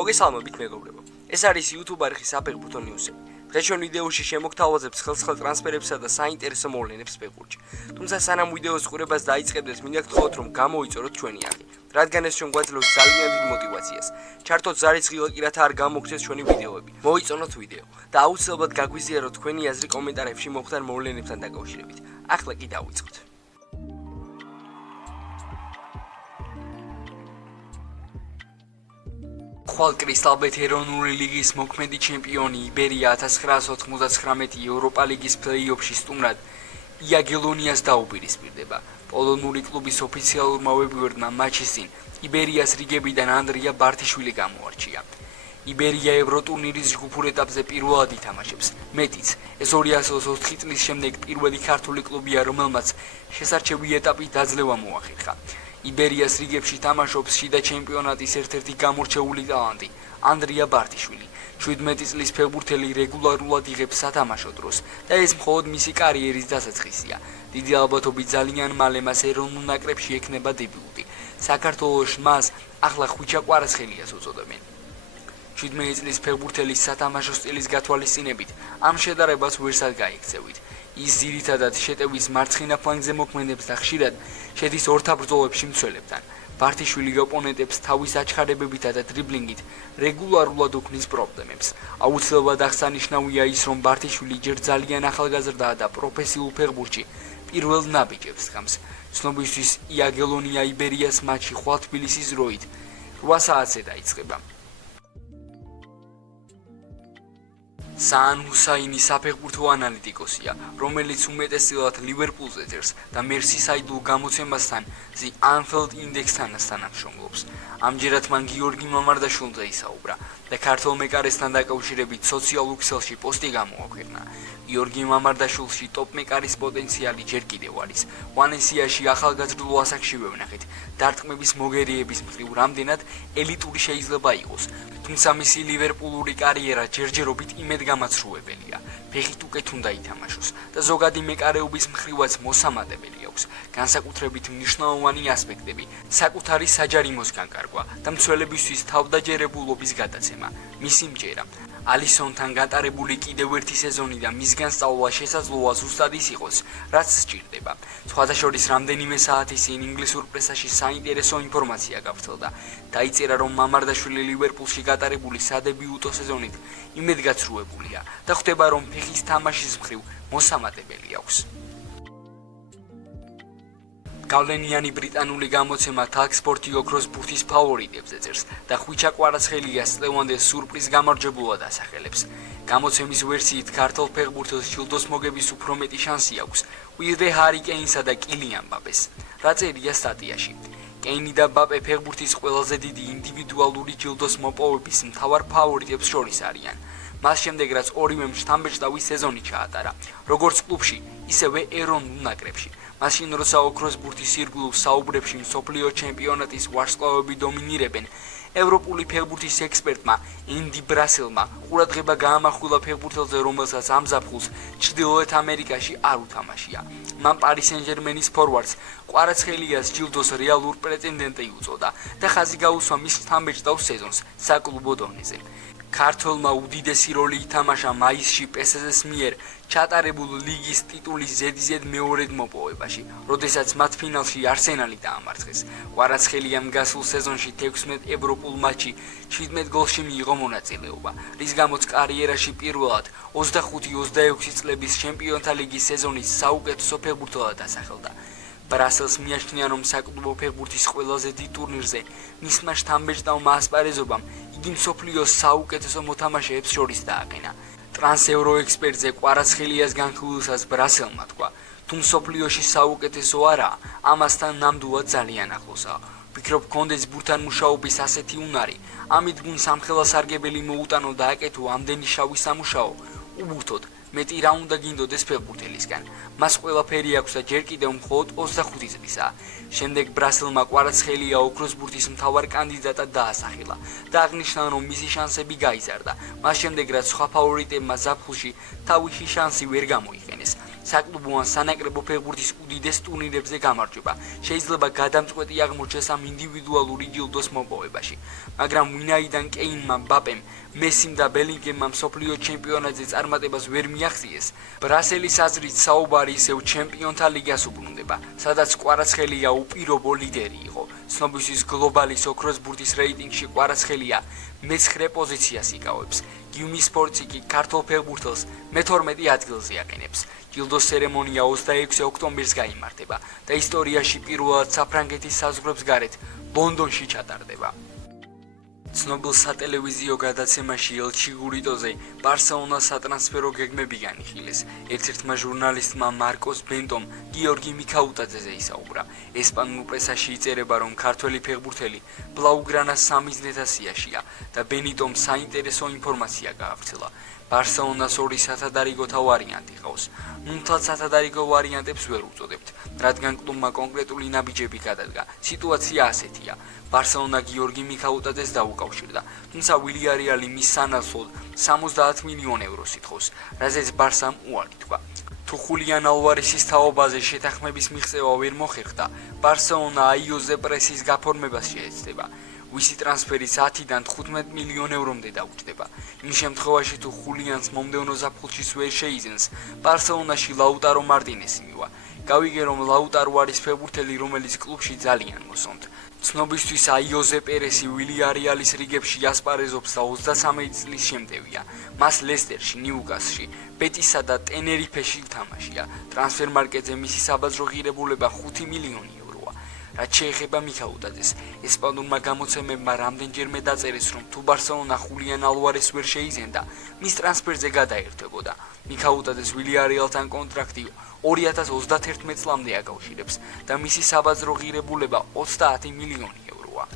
მოგესალმებით მეგობრებო. ეს არის YouTube არხი საფეხბურთო ნიუსები. დღეს ჩვენ ვიდეოში შემოგთავაზებთ ხელსხელ ტრანსფერებსა და საინტერესო მოვლენებს ფეხბურთში. თუმცა სანამ ვიდეოს ყურებას დაიწყებდეთ, მინდა გთხოვოთ რომ გამოიწოროთ ჩვენი არხი, რადგან ეს ჩვენ გვაძლევს ძალიან დიდ мотивაციას. ჩართოთ ზარისხილ კი რათა არ გამოგცეს ჩვენი ვიდეოები. მოიწონოთ ვიდეო და აუცილებლად გაგვიზიაროთ თქვენი აზრი კომენტარებში მომხდარ მოვლენებთან დაკავშირებით. ახლა კი დავიწყოთ. ხვალ კრისტალბეთ ეროვნული ლიგის მოქმედი ჩემპიონი იბერია 1999 ევროპა ლიგის პლეი-ოფში სტუმრად იაგელონიას დაუპირისპირდება. პოლონური კლუბის ოფიციალურმა ვებგვერდმა მატჩის წინ იბერიას რიგებიდან ანდრია ბარტიშვილი გამოარჩია. იბერია ევროტურნირის ჯგუფურ ეტაპზე პირველად ითამაშებს. მეტიც, ეს 2004 წლის შემდეგ პირველი ქართული კლუბია, რომელმაც შესარჩევი ეტაპის დაძლევა მოახერხა. იბერიას რიგებში თამაშობს შიდა ჩემპიონატის ერთ-ერთი გამორჩეული ტალანტი ანდრია ბარტიშვილი. 17 წლის ფეხბურთელი რეგულარულად იღებს სათამაშო დროს და ეს მხოლოდ მისი კარიერის დასაწყისია. დიდი ალბათობით ძალიან მალე მას ეროვნულ ნაკრებში ექნება დებიუტი. საქართველოს მას ახლა ხვიჩა კვარაცხელიას უწოდებენ. 17 წლის ფეხბურთელის სათამაშო სტილის გათვალისწინებით ამ შედარებას ვერსად გაიქცევით. ის ძირითადად შეტევის მარცხენა ფლანგზე მოქმედებს და ხშირად შედის ორთაბრძოლებში მცველებთან. ბარტიშვილი ოპონენტებს თავის აჩხარებებითა და დრიბლინგით რეგულარულად უქმნის პრობლემებს. აუცილებლად აღსანიშნავია ის, რომ ბარტიშვილი ჯერ ძალიან ახალგაზრდაა და პროფესიულ ფეხბურთში პირველ ნაბიჯებს დგამს. ცნობისთვის იაგელონია იბერიას მატჩი ხვალ თბილისის დროით 8 საათზე დაიწყება. საან ჰუსაინი საფეხბურთო ანალიტიკოსია, რომელიც უმეტესწილად ლივერპულზე წერს და მერსისაიდულ გამოცემასთან The Anfield Index-თან თანამშრომლობს. ამჯერად მან გიორგი მამარდაშვილზე ისაუბრა და ქართულ მეკარესთან დაკავშირებით სოციალურ ქსელში პოსტი გამოაქვეყნა. გიორგი მამარდაშვილში ტოპ მეკარის პოტენციალი ჯერ კიდევ არის. ვანესიაში ახალგაზრდულ ასაკში ვევნახეთ. დარტყმების მოგერიების მხრივ რამდენად ელიტური შეიძლება იყოს. თუმცა მისი ლივერპულური კარიერა ჯერჯერობით იმედგამაცრუებელია. ფეხით უკეთ უნდა ითამაშოს და ზოგადი მეკარეობის მხრივაც მოსამატებელი აქვს. განსაკუთრებით მნიშვნელოვანი ასპექტები, საკუთარი საჯარიმოს განკარგვა და მცველებისთვის თავდაჯერებულობის გადაცემა. მისი მჯერა ალისონთან გატარებული კიდევ ერთი სეზონი და მისგან სწავლა შესაძლოა ზუსტად ის იყოს, რაც სჭირდება. სხვადასხვა რამდენიმე საათის წინ ინგლისურ პრესაში საინტერესო ინფორმაცია გავრცელდა. დაიწერა, რომ მამარდაშვილი ლივერპულში გატარებული სადებიუტო სეზონით იმედგაცრუებულია და ხვდება, რომ ფეხის თამაშის მხრივ მოსამატებელი აქვს. გავლენიანი ბრიტანული გამოცემა Talksport ოქროს ბურთის ფავორიტებზე წერს და ხვიჩა კვარაცხელიას წლევანდელ სურპრიზ გამარჯვებულად ასახელებს. გამოცემის ვერსიით ქართულ ფეხბურთელს ჯილდოს მოგების უფრო მეტი შანსი აქვს ვიდრე ჰარი კეინსა და კილიან მბაპეს. რა წერია სტატიაში? კეინი და მბაპე ფეხბურთის ყველაზე დიდი ინდივიდუალური ჯილდოს მოპოვების მთავარ ფავორიტებს შორის არიან. მას შემდეგ რაც ორივემ შთამბეჭდავი სეზონი ჩაატარა, როგორც კლუბში, ისევე ეროვნულ ნაკრებში. მაშინ როცა ოქროს ბურთის ირგვლივ საუბრებში მსოფლიო ჩემპიონატის ვარსკვლავები დომინირებენ, ევროპული ფეხბურთის ექსპერტმა ენდი ბრასელმა ყურადღება გაამახვილა ფეხბურთელზე, რომელსაც ამ ზაფხულს ჩრდილოეთ ამერიკაში არ უთამაშია. მან პარი სენ-ჟერმენის ფორვარდს კვარაცხელიას ჯილდოს რეალურ პრეტენდენტი უწოდა და ხაზი გაუსვა მის შთამბეჭდავ სეზონს საკლუბო დონეზე. ქართველმა უდიდესი როლი ითამაშა მაისში პესეჟის მიერ ჩატარებულ ლიგის ტიტულის ზედიზედ მეორედ მოპოვებაში, როდესაც მათ ფინალში არსენალი დაამარცხეს. კვარაცხელიამ გასულ სეზონში 16 ევროპულ მატჩში 17 გოლში მიიღო მონაწილეობა, რის გამოც კარიერაში პირველად 25-26 წლების ჩემპიონთა ლიგის სეზონის საუკეთესო ფეხბურთელად დასახელდა. ბრასელს მიაჩნია, რომ საკლუბო ფეხბურთის ყველაზე დიდ ტურნირზე მისმა შთამბეჭდავმა ასპარეზობამ იგი მსოფლიოს საუკეთესო მოთამაშეებს შორის დააყენა. ტრანსევრო ექსპერტზე კვარაცხელიას განხილვისას ბრასელმა თქვა, თუ მსოფლიოში საუკეთესო არაა, ამასთან ნამდვილად ძალიან ახლოსაა. ვფიქრობ, გქონდეს ბურთთან მუშაობის ასეთი უნარი, ამით გუნდს ამხელასარგებელი მოუტანო და აკეთო ამდენი შავი სამუშაო. უბურთოდ მეტი რა უნდა გინდოდეს ფეხბურთელისგან. მას ყველაფერი აქვს და ჯერ კიდევ მხოლოდ 25 წლისაა. შემდეგ ბრასელმა კვარაცხელია ოქროს ბურთის მთავარ კანდიდატად დაასახელა და აღნიშნა, რომ მისი შანსები გაიზარდა. მას შემდეგ რაც სხვა ფავორიტებმა ზაფხულში თავისი შანსი ვერ გამოიყენეს. საკლუბო ან სანაკრებო ფეხბურთის უდიდეს ტურნირებზე გამარჯვება შეიძლება გადამწყვეტი აღმოჩნდეს ამ ინდივიდუალური ჯილდოს მოპოვებაში, მაგრამ ვინაიდან კეინმა, მბაპემ, მესიმ და ბელინგემმა მსოფლიო ჩემპიონატზე წარმატებას ვერ მიაღწიეს, ბრასელის აზრით საუბარი ისევ ჩემპიონთა ლიგას უბრუნდება, სადაც კვარაცხელია უპირობო ლიდერი იყო. ცნობისთვის გლობალის ოქროს ბურთის რეიტინგში კვარაცხელია მე-9 პოზიციას იკავებს. გიუმი სპორტსი კი ქართულ ფეხბურთელს მე-12 ადგილზე აყენებს. ჯილდოს ცერემონია 26 ოქტომბერს გაიმართება და ისტორიაში პირველად საფრანგეთის საზღვრებს გარეთ ლონდონში ჩატარდება. ცნობილ სატელევიზიო გადაცემაში ელჩი გურიტოზე ბარსელონას სატრანსფერო გეგმები განიხილეს. ერთ-ერთმა ჟურნალისტმა მარკოს ბენტომ გიორგი მიქაუტაძეზე ისაუბრა. ესპანურ პრესაში იწერება, რომ ქართველი ფეხბურთელი ბლაუგრანას სამიზნეთა სიაშია და ბენიტომ საინტერესო ინფორმაცია გაავრცელა. ბარსელონას ორი სათადარიგოთა ვარიანტი ყავს. ნუნთად სათადარიგო ვარიანტებს ვერ უწოდებთ, რადგან კლუბმა კონკრეტული ნაბიჯები გადადგა. სიტუაცია ასეთია. ბარსელონა გიორგი მიქაუტაძეს დაუკავშირდა, თუმცა ვილიარეალი მის სანაცვლოდ 70 მილიონ ევროს ითხოვს, რაზეც ბარსამ უარი თქვა. თუ ხულიან ალვარესის თაობაზე შეთანხმების მიღწევა ვერ მოხერხდა, ბარსელონა აიოზე პრესის გაფორმებას შეეცდება. ვისი ტრანსფერი 10-დან 15 მილიონ ევრომდე დაუჯდება. იმ შემთხვევაში თუ ხულიანს მომდევნო ზაფხულშიც ვერ შეიძენს, ბარსელონაში ლაუტარო მარტინესი მივა. გავიგე, რომ ლაუტარო არის ფეხბურთელი, რომელიც კლუბში ძალიან მოსონთ. ცნობისთვის აიოზე პერესი ვილიარეალის რიგებში ასპარეზობს და 23 წლის შემტევია. მას ლესტერში, ნიუკასლში, ბეტისსა და ტენერიფეში თამაშია. ტრანსფერმარკეტზე მისი საბაზრო ღირებულება 5 მილიონი ევროა. რაც შეეხება მიქაუტაძეს, ესპანურმა გამოცემებმა რამდენჯერმე დაწერეს, რომ თუ ბარსელონა ხულიან ალვარეს ვერ შეიძენდა, მის ტრანსფერზე გადაერთვებოდა. მიქაუტაძეს ვილიარეალთან კონტრაქტი 2031 წლამდე აკავშირებს და მისი საბაზრო ღირებულება 30 მილიონი ევროა.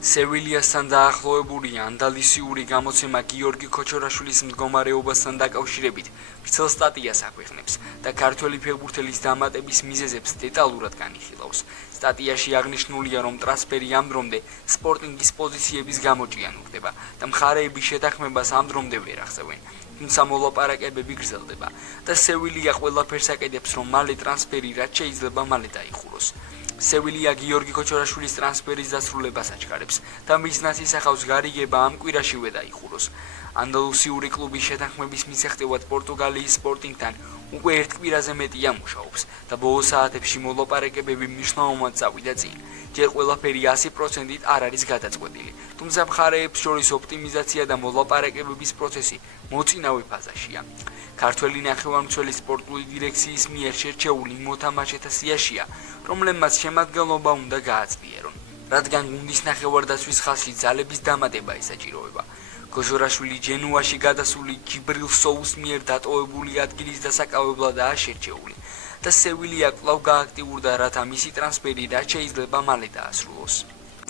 სევილიასთან დაახლოებულია ანდალუსიური გამოცემა გიორგი ქოჩორაშვილის მდგომარეობასთან დაკავშირებით ვრცელ სტატიას აქვეყნებს და ქართველი ფეხბურთელის დამატების მიზეზებს დეტალურად განიხილავს. სტატიაში აღნიშნულია, რომ ტრანსფერი ამ დრომდე სპორტინგის პოზიციების გამო ჭიანურდება და მხარეების შეთანხმებას ამ დრომდე ვერ აღწევენ. თუმცა მოლაპარაკებები გრძელდება და სევილია ყველაფერს აკეთებს, რომ მალე ტრანსფერი რაც შეიძლება მალე დაიხუროს. სევილია გიორგი ქოჩორაშვილის ტრანსფერის დასრულებას აჩქარებს და მიზნად ისახავს გარიგება ამ კვირაშივე დაიხუროს. ანდალუსიური კლუბის შეთანხმების მისაღწევად პორტუგალიის სპორტინგთან უკვე ერთ კვირაზე მეტია მუშაობს და ბოლო საათებში მოლაპარაკებები მნიშვნელოვნად წავიდა წინ. ჯერ ყველაფერი 100%-ით არ არის გადაწყვეტილი, თუმცა მხარეებს შორის ოპტიმიზაცია და მოლაპარაკებების პროცესი მოწინავე ფაზაშია. ქართველი ნახევარმცველი სპორტული დირექციის მიერ შერჩეული მოთამაშეთა სიაშია, რომლებმაც შემადგენლობა უნდა გააძლიერონ, რადგან გუნდის ნახევარდაცვის ხაზში ძალების დამატება ესაჭიროება. ქოჩორაშვილი ჯენუაში გადასული ჯიბრილ სოუს მიერ დატოვებული ადგილის დასაკავებლადაა შერჩეული და სევილია კვლავ გააქტიურდა, რათა მისი ტრანსფერი რაც შეიძლება მალე დაასრულოს.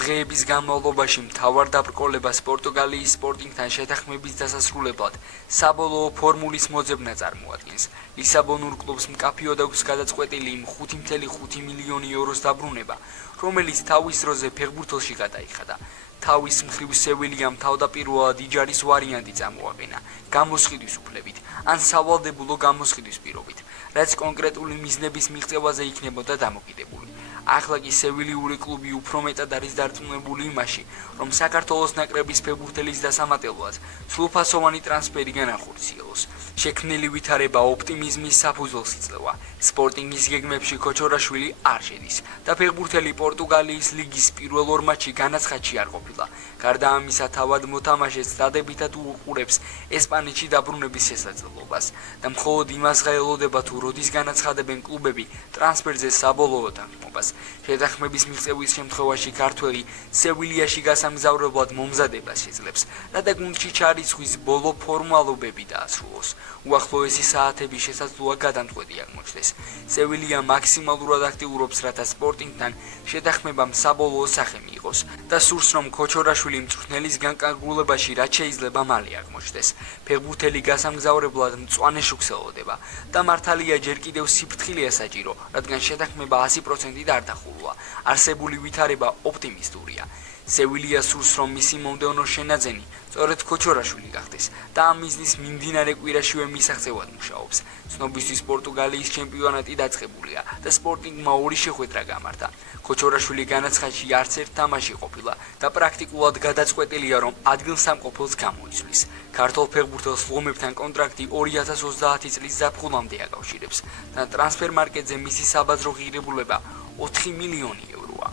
დღეების განმავლობაში მთავარ დაბრკოლებას პორტუგალიის სპორტინგთან შეთანხმების დასასრულებლად საბოლოო ფორმულის მოძებნა წარმოადგენს. ლისაბონურ კლუბს მკაფიოდ აქვს გადაწყვეტილი 5.5 მილიონი ევროს დაბრუნება, რომელიც თავის დროზე ფეხბურთელში გადაიხადა. თავის მხრივ სევილიამ თავდაპირველად იჯარის ვარიანტი წამოაყენა გამოსყიდვის უფლებით ან სავალდებულო გამოსყიდვის პირობით, რაც კონკრეტული მიზნების მიღწევაზე იქნებოდა დამოკიდებული. ახლა კი სევილიური კლუბი უფრო მეტად არის დარწმუნებული იმაში, რომ საქართველოს ნაკრების ფეხბურთელის დასამატებლად სრულფასოვანი ტრანსფერი განახორციელოს. შექმნილი ვითარება ოპტიმიზმის საფუძველს იძლევა. სპორტინგის გეგმებში ქოჩორაშვილი არ შედის და ფეხბურთელი პორტუგალიის ლიგის პირველ ორ მატჩში განაცხადში არ ყოფილა. გარდა ამისა, თავად მოთამაშეს დადებითად უყურებს ესპანეთში დაბრუნების შესაძლებლობას და მხოლოდ იმას გაელოდება, თუ როდის განაცხადებენ კლუბები ტრანსფერზე საბოლოო დაგმობას. შეთანხმების მიღწევის შემთხვევაში ქართველი სევილიაში გასამგზავრებლად მომზადებას შეძლებს, რათა გუნდში ჩარიცხვის ბოლო ფორმალობები დაასრულოს. უახლოესი საათების შესაძლოა გადამწყვეტი აღმოჩნდეს. სევილია მაქსიმალურად აქტიურობს, რათა სპორტინგთან შეთანხმებამ საბოლოო სახე მიიღოს და სურს, რომ ქოჩორაშვილი მწვრთნელის განკარგულებაში რაც შეიძლება მალე აღმოჩნდეს. ფეხბურთელი გასამგზავრებლად მწვანე შუქს ელოდება და მართალია ჯერ კიდევ სიფრთხილეა საჭირო, რადგან შეთანხმება 100%-ით არ დახურულა. არსებული ვითარება ოპტიმისტურია. სევილია სურს, რომ მისი მომდევნო შენაძენი სწორედ ქოჩორაშვილი გახდეს და ამ მიზნის მიმდინარე კვირაშივე მისაღწევად მუშაობს. ცნობისთვის პორტუგალიის ჩემპიონატი დაწყებულია და სპორტინგმა 2 შეხვედრა გამართა. ქოჩორაშვილი განაცხადში არც ერთ თამაში ყოფილა და პრაქტიკულად გადაწყვეტილია, რომ ადგილსამყოფელს გამოიცვლის. ქართულ ფეხბურთელს ლომებთან კონტრაქტი 2030 წლის ზაფხულამდე აკავშირებს და ტრანსფერმარკეტზე მისი საბაზრო ღირებულება 4 მილიონი ევროა.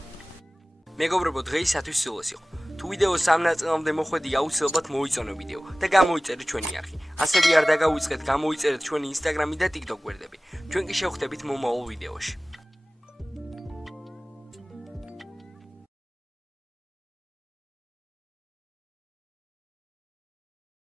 მეგობრებო, დღეისათვის სულ ეს იყო. თუ ვიდეო 3 ნაწილამდე მოხვედი, აუცილებლად მოიწონო ვიდეო და გამოიწერეთ ჩვენი არხი. ასევე არ დაგავიწყეთ, გამოიწერეთ ჩვენი Instagram-ი და TikTok გვერდები. ჩვენ კი შევხვდებით მომავალ ვიდეოში.